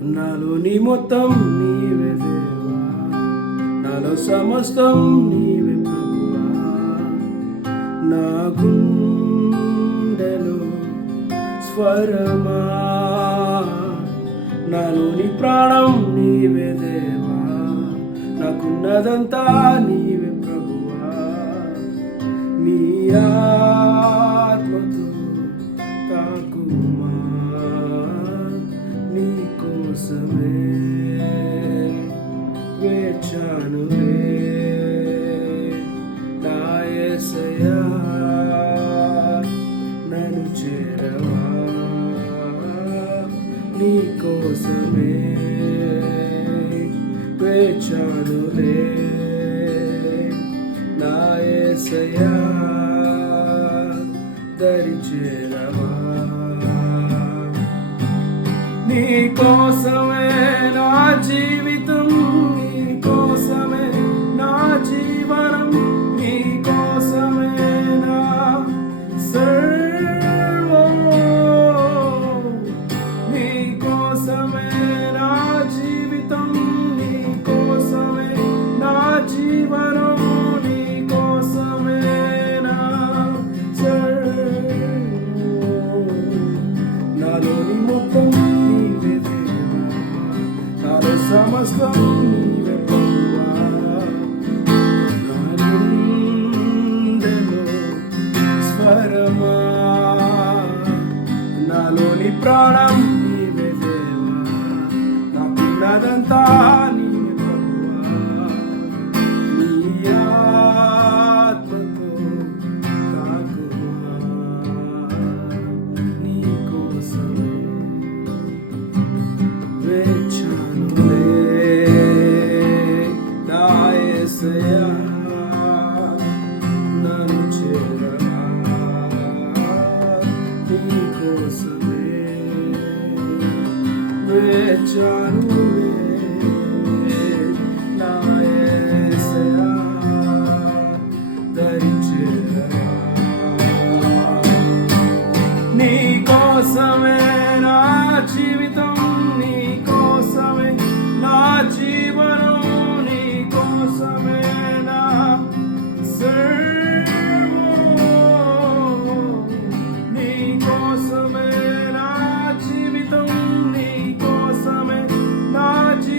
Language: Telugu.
నాలోని మొత్తం నీవే దేవా, నాలో సమస్తం నీవే ప్రభువా. నా గుండెలో స్వరమా, నాలోని ప్రాణం నీవే దేవా, నాకున్నదంతా నీవే ప్రభువా. నీ ఆత్మతో తాకుమా, నీ కోసమే వేచానులే నా యేసయ్యా, నన్ను చేరవా, నీ కోసమే వేచానులే నా యేసయ్యా, దరి చేరవా. నీ కోసమే నా జీవితం, నీ కోసమే నా జీవనం, నీ కోసమే నా సర్వం, నీ కోసమే నా జీవితం, నీ కోసమే నా జీవనం, నీ కోసమే నా సర్వం. నాలోని మొత్తం నీవే దేవా, నాలో సమస్తం నీవే ప్రభువా. నా గుండెలో స్వరమా, నాలోని ప్రాణం నీవే దేవా, నాకున్నదంతా నీవే ప్రభువా. నీ ఆత్మతో తాకుమా, నీ కోసమే వేచానులే నా యేసయ్యా, నన్ను చేరవా, నీ కోసమే వేచానులే నా యేసయ్యా, దరి చేరవా. నీ కోసమే నా జీవితం, నీ కోసమే నా జీవనం, నీ కోసమే నా